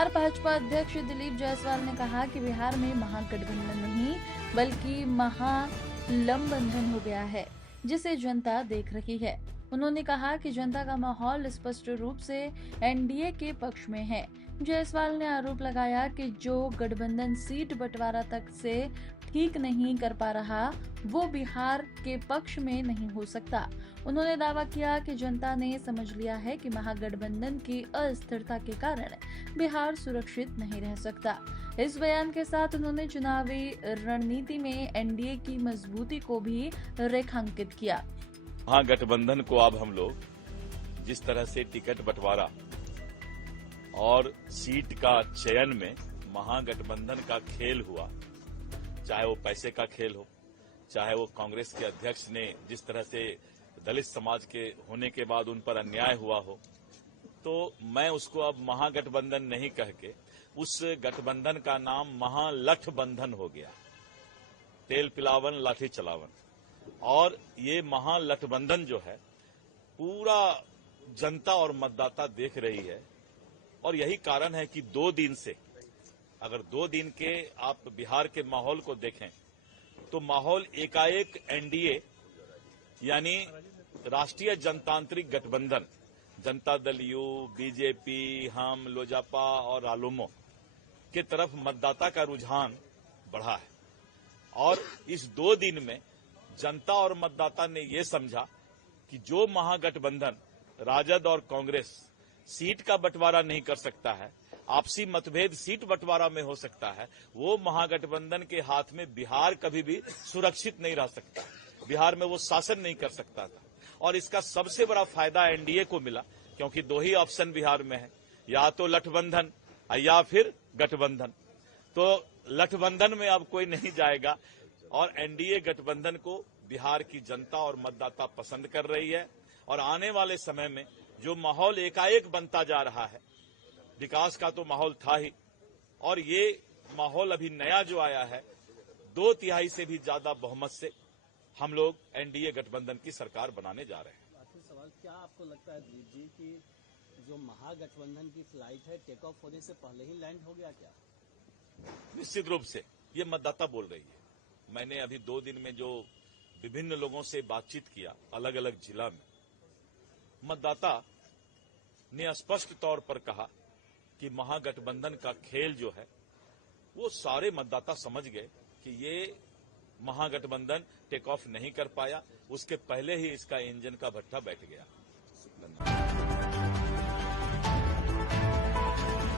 बिहार भाजपा अध्यक्ष दिलीप जायसवाल ने कहा कि बिहार में महागठबंधन नहीं बल्कि महालंबंधन हो गया है, जिसे जनता देख रही है। उन्होंने कहा कि जनता का माहौल स्पष्ट रूप से एनडीए के पक्ष में है। जायसवाल ने आरोप लगाया कि जो गठबंधन सीट बंटवारा तक से ठीक नहीं कर पा रहा, वो बिहार के पक्ष में नहीं हो सकता। उन्होंने दावा किया कि जनता ने समझ लिया है कि महागठबंधन की अस्थिरता के कारण बिहार सुरक्षित नहीं रह सकता। इस बयान के साथ उन्होंने चुनावी रणनीति में एनडीए की मजबूती को भी रेखांकित किया। महागठबंधन को अब हम लोग जिस तरह से टिकट बंटवारा और सीट का चयन में महागठबंधन का खेल हुआ, चाहे वो पैसे का खेल हो, चाहे वो कांग्रेस के अध्यक्ष ने जिस तरह से दलित समाज के होने के बाद उन पर अन्याय हुआ हो, तो मैं उसको अब महागठबंधन नहीं कह के उस गठबंधन का नाम महालठबंधन हो गया। तेल पिलावन लाठी चलावन। और ये महालठबंधन जो है पूरा जनता और मतदाता देख रही है। और यही कारण है कि 2 दिन से, अगर 2 दिन के आप बिहार के माहौल को देखें तो माहौल एकाएक एनडीए यानी राष्ट्रीय जनतांत्रिक गठबंधन, जनता दल यू, बीजेपी, हम, लोजपा और रालोमो के तरफ मतदाता का रुझान बढ़ा है। और इस 2 दिन में जनता और मतदाता ने ये समझा कि जो महागठबंधन राजद और कांग्रेस सीट का बंटवारा नहीं कर सकता है, आपसी मतभेद सीट बंटवारा में हो सकता है, वो महागठबंधन के हाथ में बिहार कभी भी सुरक्षित नहीं रह सकता, बिहार में वो शासन नहीं कर सकता था। और इसका सबसे बड़ा फायदा एनडीए को मिला, क्योंकि 2 ही ऑप्शन बिहार में है, या तो लठबंधन या फिर गठबंधन। तो लठबंधन में अब कोई नहीं जाएगा और एनडीए गठबंधन को बिहार की जनता और मतदाता पसंद कर रही है। और आने वाले समय में जो माहौल एकाएक बनता जा रहा है, विकास का तो माहौल था ही, और ये माहौल अभी नया जो आया है, 2/3 से भी ज्यादा बहुमत से हम लोग एनडीए गठबंधन की सरकार बनाने जा रहे हैं। आखिरी सवाल, क्या आपको लगता है दिलीप जी कि जो महागठबंधन की फ्लाइट है टेक ऑफ होने से पहले ही लैंड हो गया क्या? निश्चित रूप से ये मतदाता बोल रही है। मैंने अभी 2 दिन में जो विभिन्न लोगों से बातचीत किया अलग अलग जिला में, मतदाता ने स्पष्ट तौर पर कहा कि महागठबंधन का खेल जो है वो सारे मतदाता समझ गए कि ये महागठबंधन टेक ऑफ नहीं कर पाया, उसके पहले ही इसका इंजन का भट्ठा बैठ गया। धन्यवाद।